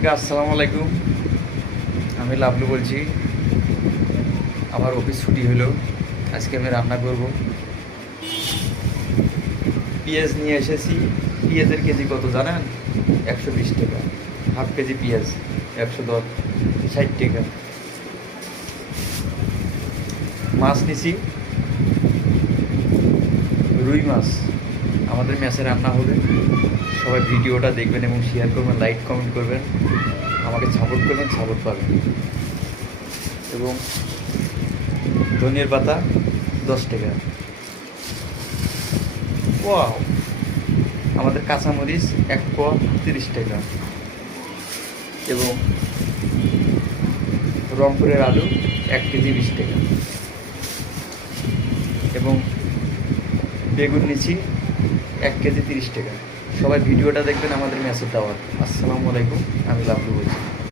সবাইকে আসসালামু আলাইকুম। আমি লাভলু বলছি। আমার অফিস ছুটি হলো, আজকে আমি রান্না করব। পেঁয়াজ নিয়ে এসেছি। পেঁয়াজের কেজি কত জানেন? 120 টাকা। হাফ কেজি পেঁয়াজ 110, 60 টাকা। মাছ নিছি, রুই মাছ। আমাদের মেসে রান্না হবে। সবাই ভিডিওটা দেখবেন এবং শেয়ার করবেন, লাইক কমেন্ট করবেন, আমাকে সাপোর্ট করবেন, সাপোর্ট পাবেন। এবং ধনিয়ার পাতা 10 টাকা। ওয়াও! আমাদের কাঁচামরিচ 1 পোয়া 30 টাকা। এবং রংপুরের আলু 1 কেজি 20 টাকা। এবং বেগুন নিচ্ছি 1 কেজি 30 টাকা। সবাই ভিডিওটা দেখবেন, আমাদের মেসেজ দেওয়ার। আসসালামু আলাইকুম, আমি লাভলু বলছি।